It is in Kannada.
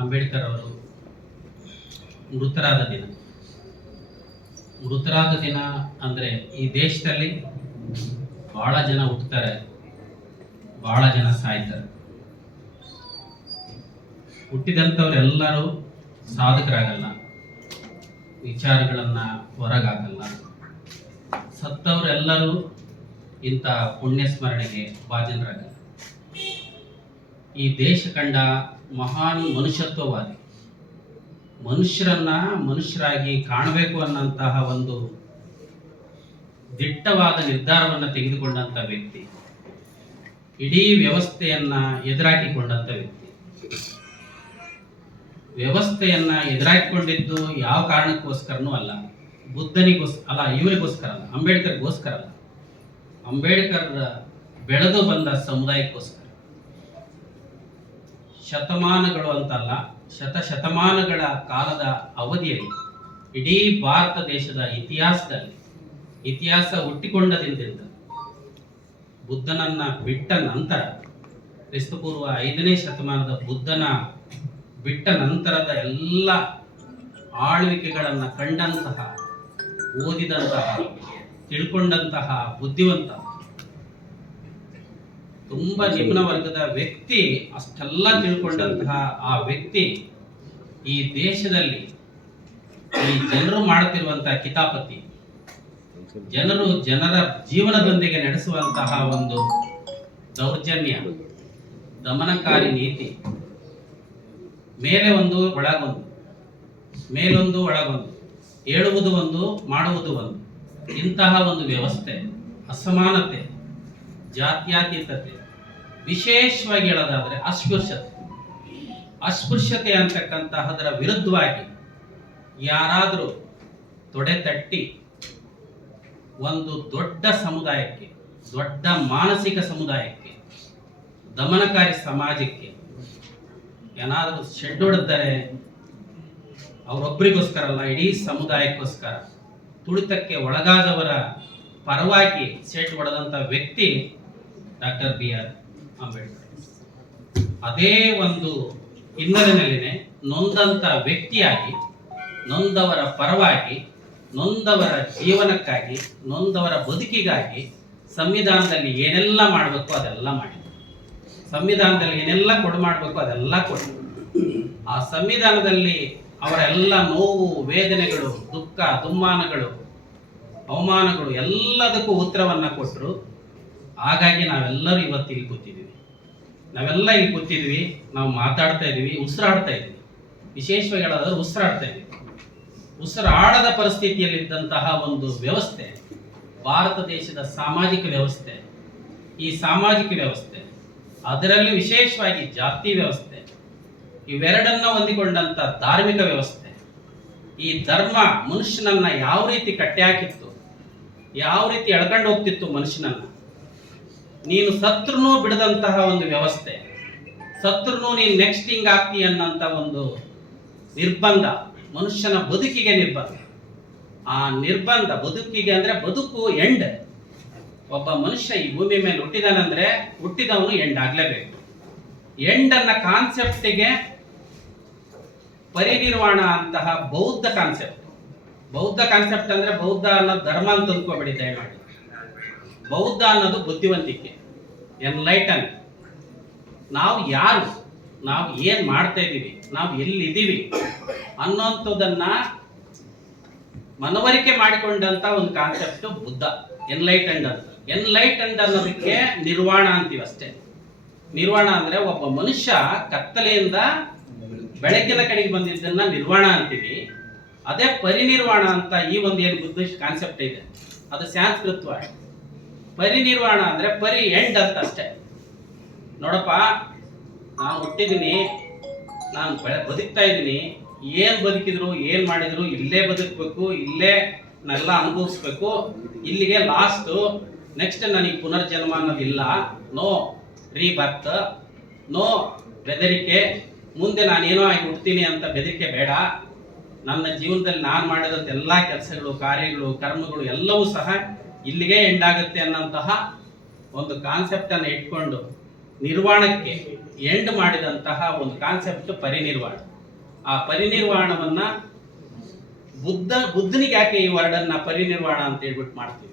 ಅಂಬೇಡ್ಕರ್ ಅವರು ಮೃತರಾದ ದಿನ. ಮೃತರಾದ ದಿನ ಅಂದರೆ ಈ ದೇಶದಲ್ಲಿ ಭಾಳ ಜನ ಹುಟ್ಟುತ್ತಾರೆ, ಭಾಳ ಜನ ಸಾಯ್ತಾರೆ. ಹುಟ್ಟಿದಂಥವರೆಲ್ಲರೂ ಸಾಧಕರಾಗಲ್ಲ, ವಿಚಾರಗಳನ್ನು ಹೊರಗಾಗಲ್ಲ. ಸತ್ತವರೆಲ್ಲರೂ ಇಂಥ ಪುಣ್ಯ ಸ್ಮರಣೆಗೆ ಭಾಜನರಾಗಲ್ಲ. ಈ ದೇಶ ಕಂಡ ಮಹಾನ್ ಮನುಷ್ಯತ್ವವಾದಿ, ಮನುಷ್ಯರನ್ನ ಮನುಷ್ಯರಾಗಿ ಕಾಣಬೇಕು ಅನ್ನಂತಹ ಒಂದು ದಿಟ್ಟವಾದ ನಿರ್ಧಾರವನ್ನು ತೆಗೆದುಕೊಂಡಂಥ ವ್ಯಕ್ತಿ, ಇಡೀ ವ್ಯವಸ್ಥೆಯನ್ನ ಎದುರಾಕಿಕೊಂಡಂಥ ವ್ಯಕ್ತಿ. ವ್ಯವಸ್ಥೆಯನ್ನ ಎದುರಾಕಿಕೊಂಡಿದ್ದು ಯಾವ ಕಾರಣಕ್ಕೋಸ್ಕರನೂ ಅಲ್ಲ, ಇವರಿಗೋಸ್ಕರ ಅಲ್ಲ, ಅಂಬೇಡ್ಕರ್ಗೋಸ್ಕರ ಅಲ್ಲ, ಅಂಬೇಡ್ಕರ್ ಬೆಳೆದು ಬಂದ ಸಮುದಾಯಕ್ಕೋಸ್ಕರ. ಶತಮಾನಗಳು ಅಂತಲ್ಲ, ಶತಶತಮಾನಗಳ ಕಾಲದ ಅವಧಿಯಲ್ಲಿ ಇಡೀ ಭಾರತ ದೇಶದ ಇತಿಹಾಸದಲ್ಲಿ ಇತಿಹಾಸ ಹುಟ್ಟಿಕೊಂಡದಿಂದ ಬುದ್ಧನನ್ನ ಬಿಟ್ಟ ನಂತರ, ಕ್ರಿಸ್ತಪೂರ್ವ 5ನೇ ಶತಮಾನದ ಬುದ್ಧನ ಬಿಟ್ಟ ನಂತರದ ಎಲ್ಲ ಆಳ್ವಿಕೆಗಳನ್ನು ಕಂಡಂತಹ, ಓದಿದಂತಹ, ತಿಳ್ಕೊಂಡಂತಹ ಬುದ್ಧಿವಂತ, ತುಂಬಾ ನಿಮ್ನ ವರ್ಗದ ವ್ಯಕ್ತಿ, ಅಷ್ಟೆಲ್ಲ ತಿಳ್ಕೊಂಡಂತಹ ಆ ವ್ಯಕ್ತಿ ಈ ದೇಶದಲ್ಲಿ ಈ ಜನರು ಮಾಡುತ್ತಿರುವಂತಹ ಕಿತಾಪತಿ, ಜನರ ಜೀವನದೊಂದಿಗೆ ನಡೆಸುವಂತಹ ಒಂದು ದೌರ್ಜನ್ಯ, ದಮನಕಾರಿ ನೀತಿ, ಮೇಲೆ ಒಂದು ಒಳಗೊಂದು, ಮೇಲೊಂದು ಒಳಗೊಂದು, ಹೇಳುವುದು ಒಂದು ಮಾಡುವುದು ಒಂದು, ಇಂತಹ ಒಂದು ವ್ಯವಸ್ಥೆ, ಅಸಮಾನತೆ, ಜಾತ್ಯತೀತತೆ, ವಿಶೇಷವಾಗಿ ಹೇಳೋದಾದ್ರೆ ಅಸ್ಪೃಶ್ಯತೆ ಅಂತಕ್ಕಂತಹದರ ವಿರುದ್ಧವಾಗಿ ಯಾರಾದರೂ ತೊಡೆ ತಟ್ಟಿ ಒಂದು ದೊಡ್ಡ ಸಮುದಾಯಕ್ಕೆ, ದೊಡ್ಡ ಮಾನಸಿಕ ಸಮುದಾಯಕ್ಕೆ, ದಮನಕಾರಿ ಸಮಾಜಕ್ಕೆ ಏನಾದರೂ ಶೆಡ್ ಹೊಡೆದರೆ ಅವರೊಬ್ಬರಿಗೋಸ್ಕರ ಅಲ್ಲ, ಇಡೀ ಸಮುದಾಯಕ್ಕೋಸ್ಕರ ತುಳಿತಕ್ಕೆ ಒಳಗಾದವರ ಪರವಾಗಿ ಸೆಟ್ ಹೊಡೆದಂಥ ವ್ಯಕ್ತಿ ಡಾಕ್ಟರ್ BR ಅಂಬೇಡ್ಕರ್. ಅದೇ ಒಂದು ಹಿನ್ನೆಲೆಯಲ್ಲಿನೇ ನೊಂದಂಥ ವ್ಯಕ್ತಿಯಾಗಿ, ನೊಂದವರ ಪರವಾಗಿ, ನೊಂದವರ ಜೀವನಕ್ಕಾಗಿ, ನೊಂದವರ ಬದುಕಿಗಾಗಿ ಸಂವಿಧಾನದಲ್ಲಿ ಏನೆಲ್ಲ ಮಾಡಬೇಕು ಅದೆಲ್ಲ ಮಾಡಿ, ಸಂವಿಧಾನದಲ್ಲಿ ಏನೆಲ್ಲ ಮಾಡಬೇಕು ಅದೆಲ್ಲ ಕೊಡಿ. ಆ ಸಂವಿಧಾನದಲ್ಲಿ ಅವರೆಲ್ಲ ನೋವು, ವೇದನೆಗಳು, ದುಃಖ, ದುಮ್ಮಾನಗಳು, ಅವಮಾನಗಳು ಎಲ್ಲದಕ್ಕೂ ಉತ್ತರವನ್ನ ಕೊಟ್ಟರು. ಹಾಗಾಗಿ ನಾವೆಲ್ಲರೂ ಇವತ್ತು ಇಲ್ಲಿ ಕೂತಿದ್ದೀವಿ, ನಾವೆಲ್ಲ ಇಲ್ಲಿ ಕೂತಿದ್ವಿ, ನಾವು ಮಾತಾಡ್ತಾ ಇದ್ದೀವಿ, ಉಸಿರಾಡ್ತಾ ಇದ್ದೀವಿ. ವಿಶೇಷವಾಗಿ ಹೇಳೋದಾದ್ರೆ ಉಸಿರಾಡ್ತಾ ಇದ್ದೀವಿ. ಉಸಿರಾಡದ ಪರಿಸ್ಥಿತಿಯಲ್ಲಿದ್ದಂತಹ ಒಂದು ವ್ಯವಸ್ಥೆ ಭಾರತ ದೇಶದ ಸಾಮಾಜಿಕ ವ್ಯವಸ್ಥೆ. ಈ ಸಾಮಾಜಿಕ ವ್ಯವಸ್ಥೆ, ಅದರಲ್ಲಿ ವಿಶೇಷವಾಗಿ ಜಾತಿ ವ್ಯವಸ್ಥೆ, ಇವೆರಡನ್ನ ಹೊಂದಿಕೊಂಡಂತ ಧಾರ್ಮಿಕ ವ್ಯವಸ್ಥೆ. ಈ ಧರ್ಮ ಮನುಷ್ಯನನ್ನ ಯಾವ ರೀತಿ ಕಟ್ಟಿ ಹಾಕಿತ್ತು, ಯಾವ ರೀತಿ ಎಳ್ಕೊಂಡು ಹೋಗ್ತಿತ್ತು ಮನುಷ್ಯನನ್ನ. ನೀನು ಸತ್ರುನು ಬಿಡದಂತಹ ಒಂದು ವ್ಯವಸ್ಥೆ, ಸತ್ರುನು ನೀನು ನೆಕ್ಸ್ಟ್ ಹಿಂಗ್ ಆಗ್ತಿ ಅನ್ನಂತ ಒಂದು ನಿರ್ಬಂಧ, ಮನುಷ್ಯನ ಬದುಕಿಗೆ ನಿರ್ಬಂಧ. ಆ ನಿರ್ಬಂಧ ಬದುಕಿಗೆ ಅಂದ್ರೆ ಬದುಕು ಎಂಡ್. ಒಬ್ಬ ಮನುಷ್ಯ ಈ ಭೂಮಿ ಮೇಲೆ ಹುಟ್ಟಿದಾನಂದ್ರೆ ಹುಟ್ಟಿದವನು ಎಂಡ್ ಆಗ್ಲೇಬೇಕು. ಎಂಡ್ ಅನ್ನ ಕಾನ್ಸೆಪ್ಟಿಗೆ ಪರಿನಿರ್ವಾಣ ಅಂತಹ ಬೌದ್ಧ ಕಾನ್ಸೆಪ್ಟ್ ಅಂದ್ರೆ ಬೌದ್ಧ ಅನ್ನೋದು ಧರ್ಮ ಅಂತ ಅಂದ್ಕೋಬೇಡಿ ದಯಮಾಡಿ. ಬೌದ್ಧ ಅನ್ನೋದು ಬುದ್ಧಿವಂತಿಕೆ, ಎನ್ಲೈಟನ್. ನಾವು ಯಾರು, ನಾವು ಏನ್ ಮಾಡ್ತಾ ಇದ್ದೀವಿ, ನಾವು ಎಲ್ಲಿದ್ದೀವಿ ಅನ್ನೋಂಥದ್ದನ್ನ ಮನವರಿಕೆ ಮಾಡಿಕೊಂಡಂತ ಒಂದು ಕಾನ್ಸೆಪ್ಟ್ ಬುದ್ಧ, ಎನ್ಲೈಟೆಂಡ್ ಅಂತ. ಎನ್ಲೈಟೆಂಡ್ ಅನ್ನೋದಕ್ಕೆ ನಿರ್ವಾಣ ಅಂತೀವಿ ಅಷ್ಟೇ. ನಿರ್ವಾಣ ಅಂದ್ರೆ ಒಬ್ಬ ಮನುಷ್ಯ ಕತ್ತಲೆಯಿಂದ ಬೆಳಕಿನ ಕಡೆಗೆ ಬಂದಿದ್ದನ್ನ ನಿರ್ವಾಣ ಅಂತೀವಿ. ಅದೇ ಪರಿನಿರ್ವಾಣ ಅಂತ ಈ ಒಂದು ಏನು ಬುದ್ಧಿಸ್ಟ್ ಕಾನ್ಸೆಪ್ಟ್ ಇದೆ, ಅದು ಸಂಸ್ಕೃತ. ಪರಿನಿರ್ವಾಣ ಅಂದ್ರೆ ಪರಿ ಎಂಡ್ ಅಂತ ಅಷ್ಟೇ. ನೋಡಪ್ಪ, ನಾನು ಹುಟ್ಟಿದ್ದೀನಿ, ನಾನು ಬದುಕ್ತಾ ಇದ್ದೀನಿ, ಏನ್ ಬದುಕಿದ್ರು ಏನ್ ಮಾಡಿದ್ರು ಇಲ್ಲೇ ಬದುಕಬೇಕು, ಇಲ್ಲೇ ನಾನೆಲ್ಲ ಅನುಭವಿಸ್ಬೇಕು, ಇಲ್ಲಿಗೆ ಲಾಸ್ಟ್. ನೆಕ್ಸ್ಟ್ ನನಗೆ ಪುನರ್ಜನ್ಮ ಅನ್ನೋದಿಲ್ಲ. ನೋ ರೀಬರ್ತ್, ನೋ ಬೆದರಿಕೆ, ಮುಂದೆ ನಾನೇನೋ ಆಗಿ ಹುಡ್ತೀನಿ ಅಂತ ಬೆದರಿಕೆ ಬೇಡ. ನನ್ನ ಜೀವನದಲ್ಲಿ ನಾನು ಮಾಡಿದಂಥ ಎಲ್ಲ ಕೆಲಸಗಳು, ಕಾರ್ಯಗಳು, ಕರ್ಮಗಳು ಎಲ್ಲವೂ ಸಹ ಇಲ್ಲಿಗೆ ಎಂಡ್ ಆಗುತ್ತೆ ಅನ್ನೋಂತಹ ಒಂದು ಕಾನ್ಸೆಪ್ಟನ್ನು ಇಟ್ಕೊಂಡು ನಿರ್ವಾಣಕ್ಕೆ ಎಂಡ್ ಮಾಡಿದಂತಹ ಒಂದು ಕಾನ್ಸೆಪ್ಟ್ ಪರಿನಿರ್ವಾಣ. ಆ ಪರಿನಿರ್ವಾಣವನ್ನ ಬುದ್ಧನಿಗೆ ಯಾಕೆ ಈ ವರ್ಡನ್ನ ಪರಿನಿರ್ವಾಣ ಅಂತ ಹೇಳ್ಬಿಟ್ಟು ಮಾಡ್ತೀವಿ?